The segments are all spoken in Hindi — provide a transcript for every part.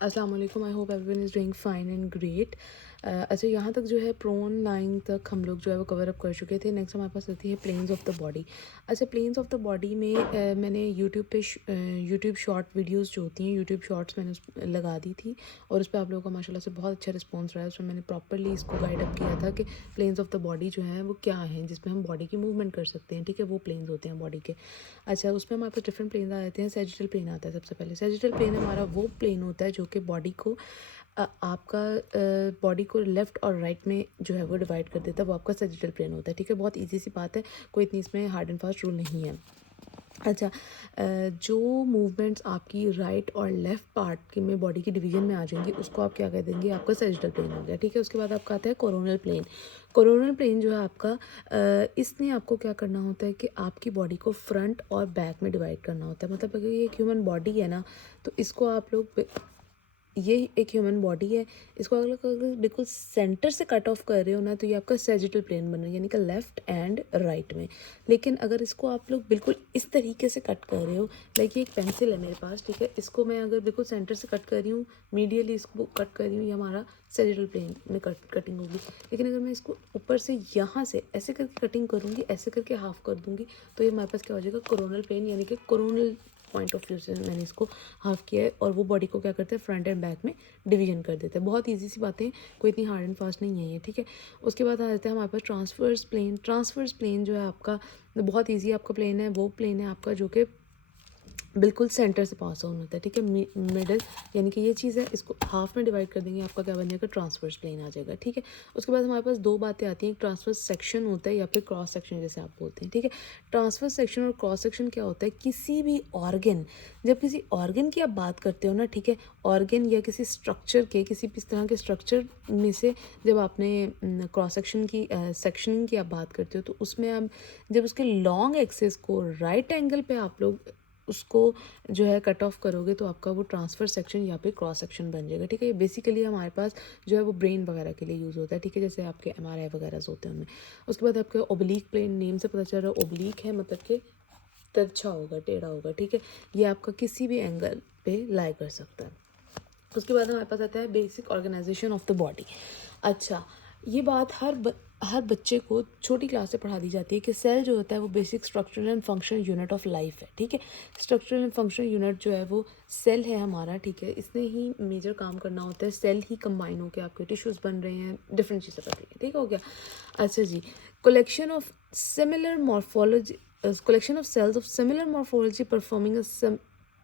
अस्सलाम वालेकुम। I hope everyone is doing fine and great. अच्छा, यहाँ तक जो है प्रोन लाइन तक हम लोग जो है वो कवर अप कर चुके थे। नेक्स्ट हमारे पास आती है प्लेन्स ऑफ द बॉडी। अच्छा, प्लेन्स ऑफ द बॉडी में मैंने यूट्यूब पे यूट्यूब शॉर्ट वीडियोस जो होती हैं, यूट्यूब शॉर्ट्स मैंने लगा दी थी और उस पर आप लोगों का माशाल्लाह से बहुत अच्छा रिस्पॉन्स रहा है। उसमें मैंने प्रॉपरली इसको गाइड अप किया था कि प्लेन्स ऑफ द बॉडी जो है वो क्या है, जिसमें हम बॉडी की मूवमेंट कर सकते हैं। ठीक है, वो प्लेन्स होते हैं बॉडी के। अच्छा, उसमें हमारे पास डिफरेंट प्लेन्स आ जाते हैं। सैजिटल प्लेन आता है सबसे पहले। सैजिटल प्लेन हमारा वो प्लेन होता है जो कि बॉडी को आपका बॉडी को लेफ़्ट और राइट में जो है वो डिवाइड कर देता है। वो आपका सैजिटल प्लेन होता है। ठीक है, बहुत इजी सी बात है, कोई इतनी इसमें हार्ड एंड फास्ट रूल नहीं है। अच्छा, जो मूवमेंट्स आपकी राइट और लेफ़्ट पार्ट की में बॉडी की डिवीजन में आ जाएंगी उसको आप क्या कह देंगे, आपका सैजिटल प्लेन हो गया। ठीक है, उसके बाद आपका आता है कोरोनल प्लेन। कोरोनल प्लेन जो है आपका इसने आपको क्या करना होता है कि आपकी बॉडी को फ्रंट और बैक में डिवाइड करना होता है। मतलब अगर ये एक ह्यूमन बॉडी है ना, तो इसको आप लोग ये एक ह्यूमन बॉडी है, इसको अगर बिल्कुल सेंटर से कट ऑफ कर रहे हो ना, तो ये आपका सैजिटल प्लेन बन रहा है, यानी कि लेफ़्ट एंड राइट में। लेकिन अगर इसको आप लोग बिल्कुल इस तरीके से कट कर रहे हो, लाइक ये एक पेंसिल है मेरे पास, ठीक है, इसको मैं अगर बिल्कुल सेंटर से कट कर रही हूँ, मीडियली इसको कट कर रही हूँ, ये हमारा सैजिटल प्लेन में कटिंग होगी। लेकिन अगर मैं इसको ऊपर से यहाँ से ऐसे करके कटिंग करूँगी, ऐसे करके हाफ कर दूँगी, तो ये हमारे पास क्या हो जाएगा, कोरोनल प्लेन, यानी कि कोरोनल पॉइंट ऑफ व्यू से मैंने इसको हाफ किया है। और वो बॉडी को क्या करते हैं, फ्रंट एंड बैक में डिवीजन कर देते हैं। बहुत इजी सी बातें, कोई इतनी हार्ड एंड फास्ट नहीं है ये। ठीक है, उसके बाद आ जाता है हमारे पास ट्रांसफर्स प्लेन। ट्रांसफर्स प्लेन जो है आपका बहुत ईजी आपका प्लेन है, वो प्लेन है आपका जो कि बिल्कुल सेंटर से पास ऑन होता है। ठीक है, मिडल, यानी कि ये चीज़ है, इसको हाफ में डिवाइड कर देंगे, आपका क्या बन जाएगा, ट्रांसवर्स प्लेन आ जाएगा। ठीक है, उसके बाद हमारे पास दो बातें आती हैं, एक ट्रांसवर्स सेक्शन होता है या फिर क्रॉस सेक्शन जैसे आप बोलते हैं। ठीक है, ट्रांसवर्स सेक्शन और क्रॉस सेक्शन क्या होता है, किसी भी ऑर्गन, जब किसी ऑर्गन की आप बात करते हो ना, ठीक है, ऑर्गन या किसी स्ट्रक्चर के, किसी भी तरह के स्ट्रक्चर में से जब आपने क्रॉस सेक्शन की सेक्शनिंग की आप बात करते हो, तो उसमें आप जब उसके लॉन्ग एक्सेस को राइट एंगल पे आप लोग उसको जो है कट ऑफ करोगे, तो आपका वो ट्रांसफ़र सेक्शन या फिर क्रॉस सेक्शन बन जाएगा। ठीक है, ये बेसिकली हमारे पास जो है वो ब्रेन वगैरह के लिए यूज़ होता है। ठीक है, जैसे आपके एमआरआई वगैरह होते हैं उनमें। उसके बाद आपके ओब्लीक प्लेन, नेम से पता चल रहा है ओब्लीक है, मतलब कि तिरछा होगा, टेढ़ा होगा। ठीक है, ये आपका किसी भी एंगल पे लाई कर सकता है। उसके बाद हमारे पास आता है basic organisation of the body. अच्छा, ये बात हर बच्चे को छोटी क्लास से पढ़ा दी जाती है कि सेल जो होता है वो basic structural and functional unit of life है। ठीक है, स्ट्रक्चरल एंड फंक्शनल यूनिट जो है वो सेल है हमारा। ठीक है, इसने ही मेजर काम करना होता है। सेल ही कंबाइन होकर आपके टिश्यूज़ बन रहे हैं, डिफरेंट चीज़ें बन रही हैं। ठीक हो गया। अच्छा जी, collection of similar morphology, collection of cells of similar morphology performing a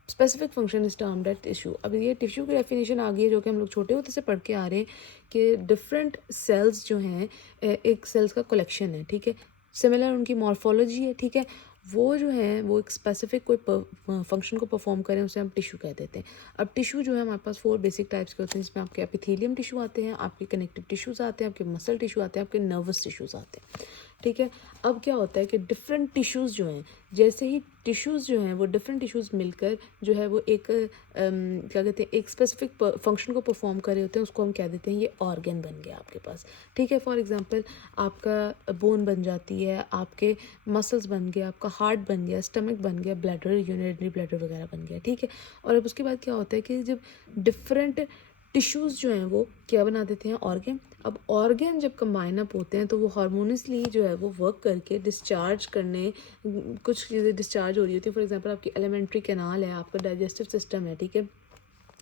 specific function is termed at tissue. अब ये टिश्यू की डेफिनेशन आ गई है, जो कि हम लोग छोटे होते से पढ़ के आ रहे हैं कि डिफरेंट सेल्स जो हैं एक सेल्स का कलेक्शन है। ठीक है, सिमिलर उनकी मॉर्फोलॉजी है। ठीक है, वो जो है वो एक स्पेसिफिक कोई फंक्शन को परफॉर्म करें, उसे हम टिश्यू कह देते हैं। अब टिश्यू जो है हमारे पास 4 बेसिक टाइप्स के होते हैं, जिसमें आपके एपिथेलियम टिश्यू आते हैं, आपके कनेक्टिव टिश्यूज़ आते हैं, आपके मसल टिश्यू आते हैं, आपके नर्वस टिश्यूज़ आते हैं। ठीक है, अब क्या होता है कि डिफरेंट टिश्यूज़ जो हैं, जैसे ही टिश्यूज़ जो हैं वो डिफरेंट टिश्यूज़ मिलकर जो है वो एक क्या कहते हैं, एक स्पेसिफिक फंक्शन को परफॉर्म कर रहे होते हैं, उसको हम कह देते हैं ये ऑर्गन बन गया आपके पास। ठीक है, फॉर एग्जांपल आपका बोन बन जाती है, आपके मसल्स बन गया, आपका हार्ट बन गया, स्टमक बन गया, ब्लैडर, यूरिनरी ब्लैडर वगैरह बन गया। ठीक है, और अब उसके बाद क्या होता है कि जब डिफरेंट टिश्यूज़ जो हैं वो क्या बना देते हैं, ऑर्गन। अब ऑर्गन जब कंबाइन अप होते हैं तो वो हार्मोनियसली जो है वो वर्क करके डिस्चार्ज करने, कुछ चीज़ें डिस्चार्ज हो रही होती है। फॉर एग्जांपल आपकी एलिमेंट्री कैनाल है, आपका डाइजेस्टिव सिस्टम है। ठीक है,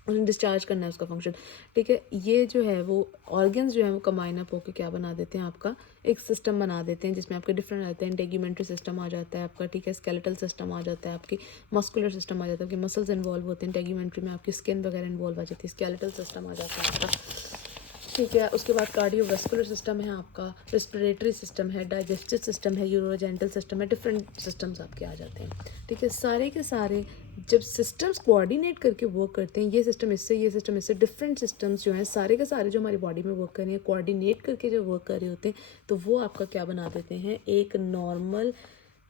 उसने डिस्चार्ज करना है उसका फंक्शन। ठीक है, ये जो है वो ऑर्गन्स जो है वो कंबाइन अप होकर क्या बना देते हैं, आपका एक सिस्टम बना देते हैं, जिसमें आपके डिफरेंट आते हैं। इंटेग्यूमेंट्री सिस्टम आ जाता है आपका। ठीक है, स्केलेटल सिस्टम आ जाता है, आपकी मस्कुलर सिस्टम आ जाता है, आपके मसल्स इन्वॉल्व होते हैं। इंटेग्यूमेंट्री में आपकी स्किन वगैरह इन्वॉल्व आ जाती है। स्केलेटल सिस्टम आ जाता है आपका। ठीक है, उसके बाद कार्डियोवास्कुलर सिस्टम है आपका, रेस्पिरेटरी सिस्टम है, डाइजेस्टिव सिस्टम है, यूरोजेंटल सिस्टम है, डिफरेंट सिस्टम्स आपके आ जाते हैं। ठीक है, सारे के सारे जब सिस्टम्स कोऑर्डिनेट करके वर्क करते हैं, ये सिस्टम इससे, ये सिस्टम इससे, डिफरेंट सिस्टम्स जो हैं सारे के सारे जो हमारी बॉडी में वर्क कर रहे हैं, कोऑर्डिनेट करके जो वर्क कर रहे होते हैं, तो वो आपका क्या बना देते हैं, एक नॉर्मल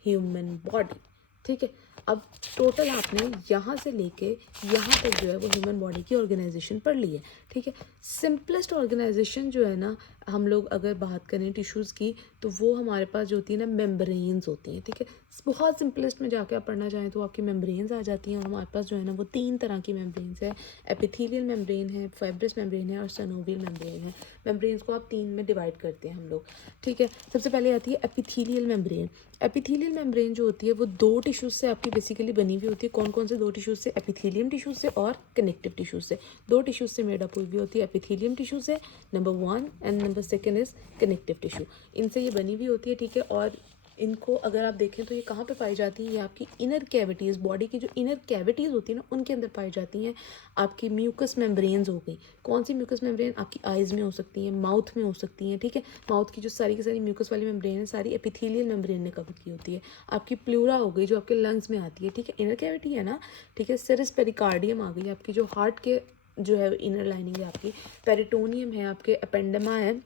ह्यूमन बॉडी। ठीक है, अब टोटल आपने यहाँ से लेके यहाँ तक जो है वो ह्यूमन बॉडी की ऑर्गेनाइजेशन पढ़ ली है, ठीक है। सिंपलेस्ट ऑर्गेनाइजेशन जो है ना, हम लोग अगर बात करें टिश्यूज़ की, तो वो हमारे पास जो होती है ना, मेम्ब्रेन्स होती हैं, ठीक है। बहुत सिंपलेस्ट में जाके आप पढ़ना चाहें तो आपकी मेम्ब्रेन्स आ जाती हैं। और हमारे पास जो है ना वो 3 तरह की मेम्ब्रेन्स है, एपिथेलियल मेम्ब्रेन है, फाइब्रस मेम्ब्रेन है और सिनोवियल मेम्ब्रेन है। मेम्ब्रेन्स को आप 3 में डिवाइड करते हैं हम लोग, ठीक है। सबसे पहले आती है एपिथेलियल मेम्ब्रेन। एपिथेलियल मेम्ब्रेन जो होती है वो 2 टिश्यूज़ से आपकी बेसिकली बनी हुई होती है। कौन कौन से 2 टिश्यूज़ से? एपिथेलियम टिश्यूज़ से और कनेक्टिव टिश्यूज़ से। 2 टिश्यूज़ से मेड अप हुई होती है, एपिथेलियम टिश्यू से number 1 and number 2 is connective tissue. इनसे ये बनी हुई होती है, ठीक है। और इनको अगर आप देखें तो ये कहाँ पे पाई जाती हैं? ये आपकी इनर कैविटीज़, बॉडी की जो इनर कैविटीज़ होती है ना, उनके अंदर पाई जाती हैं। आपकी म्यूकस मेम्ब्रेन्स हो गई। कौन सी म्यूकस मेम्ब्रेन? आपकी आइज़ में हो सकती हैं, माउथ में हो सकती हैं, ठीक है। माउथ की जो सारी की सारी म्यूकस वाली मेम्ब्रेन है, सारी एपिथेलियल मेम्ब्रेन ने कवर की होती है। आपकी प्लूरा हो गई जो आपके लंग्स में आती है, ठीक है, इनर कैविटी है ना, ठीक है। सिरस पेरिकार्डियम आ गई, आपकी जो हार्ट के जो है इनर लाइनिंग है आपकी। पेरिटोनियम है, आपके अपेंडमा है,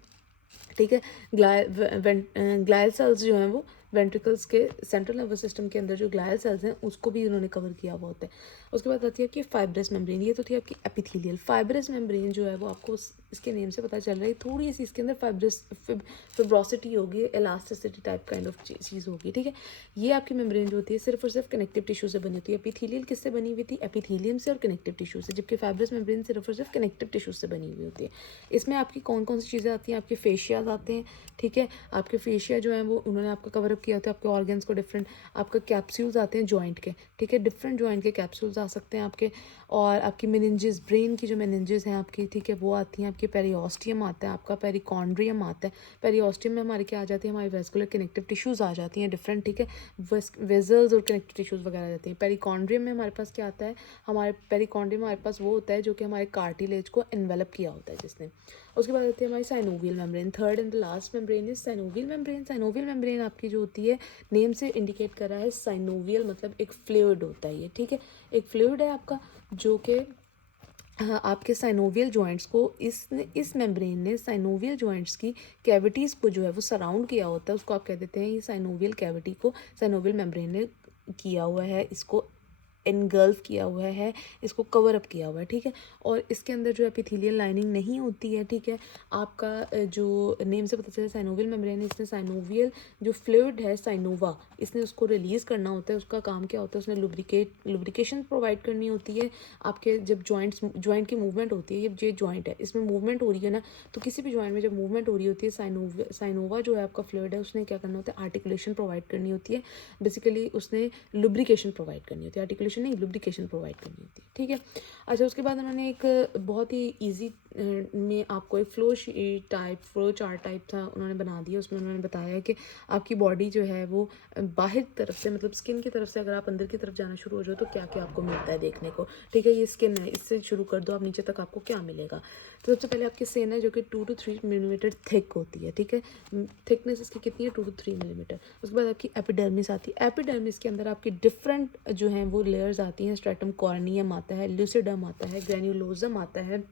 ठीक है। ग्लायल सेल्स जो हैं वो वेंट्रिकल्स के सेंट्रल नर्वस सिस्टम के अंदर जो ग्लायल सेल्स हैं उसको भी उन्होंने कवर किया हुआ होता है। उसके बाद आती है कि फाइब्रस मेम्ब्रेन, ये तो थी आपकी एपिथेलियल। फाइब्रस मेम्ब्रेन जो है वो आपको इसके नेम से पता चल रहा है, थोड़ी सी इसके अंदर फिब्रोसिटी होगी, इलास्टिसिटी टाइप काइंड ऑफ चीज़ होगी, ठीक है। ये आपकी मेम्ब्रेन जो होती है सिर्फ और सिर्फ कनेक्टिव टिश्यू से बनी होती है। एपिथेलियल किससे बनी हुई थी? एपिथेलियम से और कनेक्टिव टिश्यू से, जबकि फाइब्रस मेम्ब्रेन सिर्फ और सिर्फ कनेक्टिव टिश्यू से बनी हुई होती है। इसमें आपकी कौन कौन सी चीज़ें आती हैं? आपके फेशियाज आते हैं, ठीक है। आपके फेशिया जो है वो उन्होंने आपका कवर अप किया होता है आपके ऑर्गन्स को डिफरेंट। आपका कैप्सूल्स आते हैं जॉइंट के, ठीक है, डिफरेंट जॉइंट के कैप्सूल्स आ सकते हैं आपके। और आपकी मेनिंजेस, ब्रेन की जो मेनिंजेस हैं आपकी, ठीक है, वो आती हैं। आपके पेरियोस्टियम आता है, आपका पेरिकॉन्ड्रियम आता है। पेरियोस्टियम में हमारे क्या आ जाती है? हमारी वेस्कुलर कनेक्टिव टिश्यूज़ आ जाती हैं डिफरेंट, ठीक है। वेजल्स और कनेक्टिव टिश्यूज़ वगैरह आ जाती हैं। पेरिकॉन्ड्रियम में हमारे पास क्या आता है? हमारे पेरिकॉन्ड्रियम हमारे पास वो होता है जो कि हमारे कार्टिलेज को एनवेलप किया होता है जिसने। उसके बाद आती है हमारी synovial membrane. Third and the last membrane is synovial membrane. Synovial membrane आपकी जो होती है, नेम से इंडिकेट कर रहा है साइनोवियल, मतलब एक फ्लूइड होता है ये, ठीक है। एक फ्लूइड है आपका जो कि आपके साइनोवियल जॉइंट्स को इस मेम्ब्रेन ने साइनोवियल जॉइंट्स की कैविटीज़ को जो है वो सराउंड किया होता है। उसको आप कह देते हैं ये साइनोवियल कैविटी को साइनोवियल मेम्ब्रेन ने किया हुआ है, इसको एनगल्फ किया हुआ है, इसको कवर अप किया हुआ है, ठीक है। और इसके अंदर जो एपिथेलियल लाइनिंग नहीं होती है, ठीक है। आपका जो नेम से पता चला साइनोवियल मेम्ब्रेन है, इसने साइनोवियल जो फ्लूइड है साइनोवा, इसने उसको रिलीज़ करना होता है। उसका काम क्या होता है? उसने लुब्रिकेशन प्रोवाइड करनी होती है। आपके जब जॉइंट की मूवमेंट होती है, ये जॉइंट है, इसमें मूवमेंट हो रही है ना, तो किसी भी जॉइंट में जब मूवमेंट हो रही होती है, साइनोवा जो है आपका फ्लूइड है, उसने क्या करना होता है? आर्टिकुलेशन प्रोवाइड करनी होती है। बेसिकली उसने लुब्रिकेशन प्रोवाइड करनी होती है, आर्टिकुलेशन नहीं, लुब्रिकेशन प्रोवाइड करनी होती है, ठीक है। अच्छा, उसके बाद उन्होंने एक बहुत ही ईजी में आपको एक फ्लो चार्ट टाइप था उन्होंने बना दिया। उसमें उन्होंने बताया कि आपकी बॉडी जो है वो बाहर तरफ से, मतलब स्किन की तरफ से अगर आप अंदर की तरफ जाना शुरू हो जाओ तो क्या क्या आपको मिलता है देखने को, ठीक है। ये स्किन है, इससे शुरू कर दो आप, नीचे तक आपको क्या मिलेगा? तो सबसे पहले आपकी स्किन है जो कि 2 to 3 मिलीमीटर थिक होती है, ठीक है। थिकनेस इसकी कितनी है? 2 to 3 मिलीमीटर। उसके बाद आपकी एपिडर्मिस आती है। एपिडर्मिस के अंदर आपकी डिफरेंट जो हैं वो लेयर्स आती हैं। स्ट्रेटम कॉर्नियम आता है, ल्यूसिडम आता है, ग्रेन्युलोजम आता है,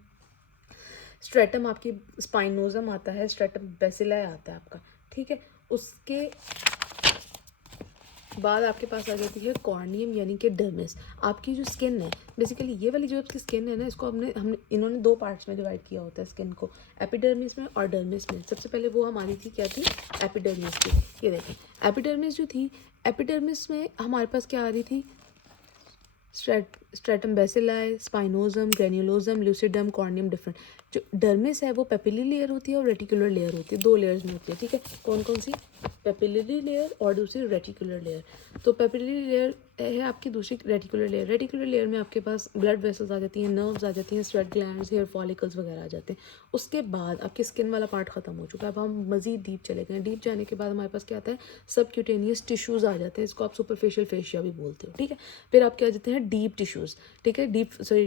स्ट्रेटम आपकी स्पाइनोजम आता है, स्ट्रेटम बेसिलाई आता है आपका, ठीक है। उसके बाद आपके पास आ जाती है कॉर्नियम यानी कि डर्मिस। आपकी जो स्किन है, बेसिकली ये वाली जो आपकी स्किन है ना, इसको हमने इन्होंने 2 पार्ट्स में डिवाइड किया होता है स्किन को, एपिडर्मिस में और डर्मिस में। सबसे पहले वो हमारी थी क्या थी? एपिडर्मिस की। ये देखें, एपिडर्मिस जो थी, एपिडर्मिस में हमारे पास क्या आ रही थी? Stratum basale, spinosum, granulosum, lucidum, corneum, different. जो डर्मिस है वो पेपिलरी लेयर होती है और रेटिकुलर लेयर होती है, 2 लेयर्स में होती है, ठीक है। कौन कौन सी? पेपिलरी लेयर और दूसरी रेटिकुलर लेयर। तो पेपिलरी लेयर है आपकी, दूसरी रेटिकुलर लेयर। रेटिकुलर लेयर में आपके पास ब्लड वेसल्स आ जाती हैं, नर्व्स आ जाती हैं, स्वेट ग्लैंड्स, हेयर फॉलिकल्स वगैरह आ जाते हैं। उसके बाद आपकी स्किन वाला पार्ट खत्म हो चुका है। अब हम मजीद डीप चले गए। डीप जाने के बाद हमारे पास क्या आता है? सबक्यूटेनियस टिश्यूज़ आ जाते हैं, इसको आप सुपरफिशियल फेशिया भी बोलते हो, ठीक है। फिर आपके आ जाते हैं डीप टिश्यूज़ टिश्यूज़, ठीक है,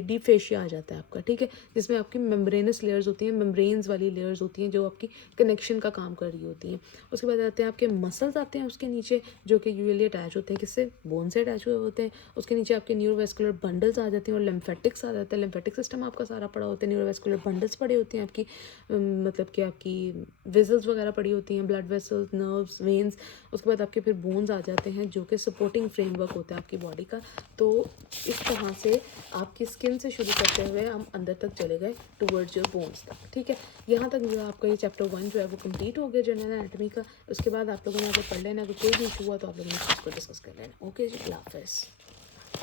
डीप फेशिया आ जाता है आपका, ठीक है, जिसमें आपकी मेम्ब्रेनस लेयर्स होती हैं, मेम्ब्रेन्स वाली लेयर्स होती हैं जो आपकी कनेक्शन का काम कर रही होती हैं। उसके बाद आते हैं आपके मसल्स आते हैं उसके नीचे, जो कि यूजुअली अटैच होते हैं किससे, बोन से अटैच हुए होते हैं। उसके नीचे आपके न्यूरोवेस्कुलर बंडल्स आ जाते हैं और लिम्फेटिक्स आ जाता है, लिम्फेटिक सिस्टम आपका सारा पड़ा होता है, न्यूरोवेस्कुलर बंडल्स पड़े होते हैं आपकी, मतलब कि आपकी वेसल्स वगैरह पड़ी होती हैं, ब्लड वेसल्स, नर्व्स, वेन्स। उसके बाद आपके फिर बोन्स आ जाते हैं जो कि सपोर्टिंग फ्रेमवर्क होता है आपकी बॉडी का। तो इस तरह से आपकी स्किन से शुरू करते हुए हम अंदर तक चले गए टूवर्ड्स योर बोन्स तक, ठीक है। यहाँ तक जो आपका ये चैप्टर 1 जो है वो कंप्लीट हो गया जनरल एनाटॉमी का। उसके बाद आप लोगों ने अगर पढ़ लेना, अगर कोई भी इशू हुआ तो आप लोगों ने इसको डिस्कस कर लेना। ओके जी, अल्लाह हाफ़िज़।